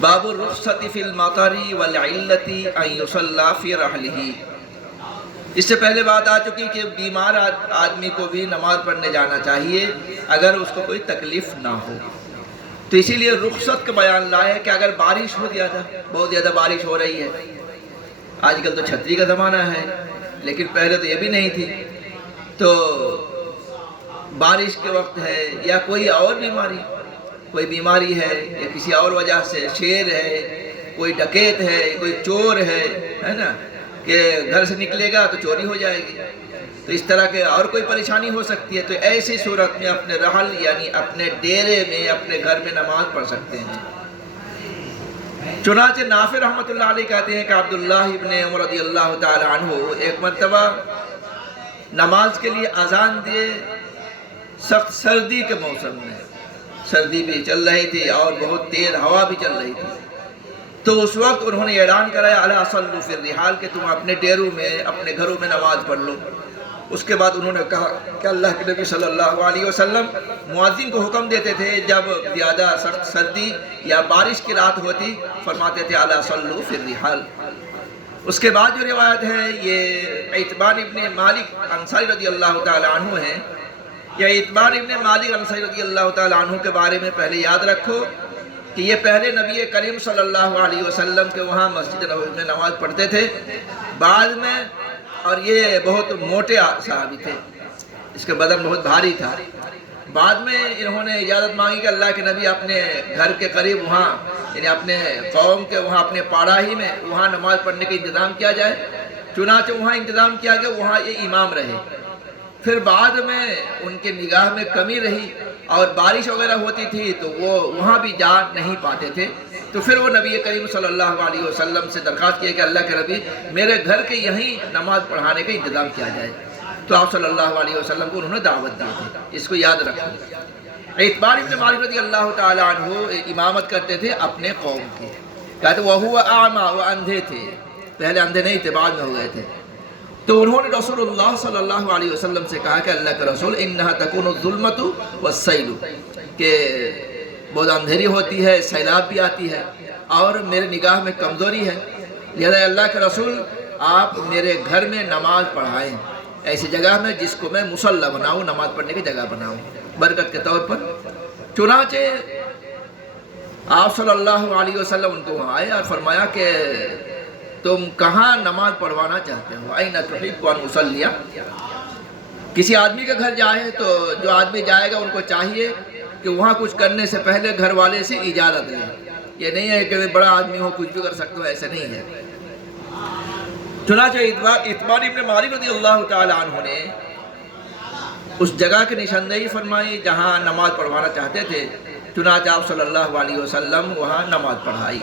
باب الرخصۃ فی المطر والعلۃ ان یصلی فی رحلہ۔ اس سے پہلے بات آ چکی کہ بیمار آدمی کو بھی نماز پڑھنے جانا چاہیے اگر اس کو کوئی تکلیف نہ ہو، تو اسی لیے رخصت کا بیان لائے کہ اگر بارش ہو زیادہ، بہت زیادہ بارش ہو رہی ہے، آج کل تو چھتری کا زمانہ ہے لیکن پہلے تو یہ بھی نہیں تھی، تو بارش کے وقت ہے یا کوئی اور بیماری ہے یا کسی اور وجہ سے، شیر ہے، کوئی ڈکیت ہے، کوئی چور ہے نا، کہ گھر سے نکلے گا تو چوری ہو جائے گی، تو اس طرح کے اور کوئی پریشانی ہو سکتی ہے، تو ایسی صورت میں اپنے رحل یعنی اپنے ڈیرے میں، اپنے گھر میں نماز پڑھ سکتے ہیں۔ چنانچہ نافع رحمۃ اللہ علیہ کہتے ہیں کہ عبداللہ ابن عمر رضی اللہ تعالی عنہ ایک مرتبہ نماز کے لیے اذان دیے، سخت سردی کے موسم میں، سردی بھی چل رہی تھی اور بہت تیز ہوا بھی چل رہی تھی، تو اس وقت انہوں نے اعلان کرایا الا صلوا فی الرحال، کہ تم اپنے ڈیروں میں، اپنے گھروں میں نماز پڑھ لو۔ اس کے بعد انہوں نے کہا کہ اللہ کے نبی صلی اللہ علیہ وسلم مؤذن کو حکم دیتے تھے جب زیادہ سخت سردی یا بارش کی رات ہوتی، فرماتے تھے الا صلوا فی الرحال۔ اس کے بعد جو روایت ہے یہ عتبان ابن مالک انصاری رضی اللہ تعالی عنہ ہے، یا عتبان ابن مالک انصاری رضی اللہ تعالی عنہ کے بارے میں پہلے یاد رکھو کہ یہ پہلے نبی کریم صلی اللہ علیہ وسلم کے وہاں مسجد نبوی میں نماز پڑھتے تھے، بعد میں، اور یہ بہت موٹے صحابی تھے، اس کے بدن بہت بھاری تھا، بعد میں انہوں نے اجازت مانگی کہ اللہ کے نبی اپنے گھر کے قریب وہاں، یعنی اپنے قوم کے وہاں، اپنے پاڑاہی میں وہاں نماز پڑھنے کا انتظام کیا جائے، چنانچہ وہاں انتظام کیا کہ وہاں یہ امام رہے۔ پھر بعد میں ان کے نگاہ میں کمی رہی اور بارش وغیرہ ہوتی تھی تو وہ وہاں بھی جا نہیں پاتے تھے، تو پھر وہ نبی کریم صلی اللہ علیہ وسلم سے درخواست کیا کہ اللہ کے نبی میرے گھر کے یہیں نماز پڑھانے کا انتظام کیا جائے، تو آپ صلی اللہ علیہ وسلم کو انہوں نے دعوت دی تھی، اس کو یاد رکھو۔ عتبان ابن مالک رضی اللہ تعالی عنہ امامت کرتے تھے اپنے قوم کی، کہتے وَهُوَ أَعْمَى، وہ اندھے تھے، پہلے اندھے نہیں تھے، بعد میں ہو گئے تھے، تو انہوں نے رسول اللہ صلی اللہ علیہ وسلم سے کہا کہ اللہ کے رسول انها تكون الظلمة والسیل، کہ بہت اندھیری ہوتی ہے، سیلاب بھی آتی ہے اور میرے نگاہ میں کمزوری ہے، لہذا اللہ کے رسول آپ میرے گھر میں نماز پڑھائیں، ایسی جگہ میں جس کو میں مصلی بناؤں، نماز پڑھنے کی جگہ بناؤں، برکت کے طور پر۔ چنانچہ آپ صلی اللہ علیہ وسلم ان کو وہاں آئے اور فرمایا کہ تم کہاں نماز پڑھوانا چاہتے ہو، اَیْنَ تُحِبُّ أَنْ أُصَلِّیَ۔ کسی آدمی کے گھر جائے تو جو آدمی جائے گا ان کو چاہیے کہ وہاں کچھ کرنے سے پہلے گھر والے سے اجازت لیں، یہ نہیں ہے کہ بڑا آدمی ہو کچھ بھی کر سکتے ہو، ایسا نہیں ہے۔ چنانچہ عتبان ابن مالک رضی اللہ تعالی عنہ نے اس جگہ کی نشاندہی فرمائی جہاں نماز پڑھوانا چاہتے تھے، چنانچہ آپ صلی اللہ علیہ وسلم وہاں نماز پڑھائی۔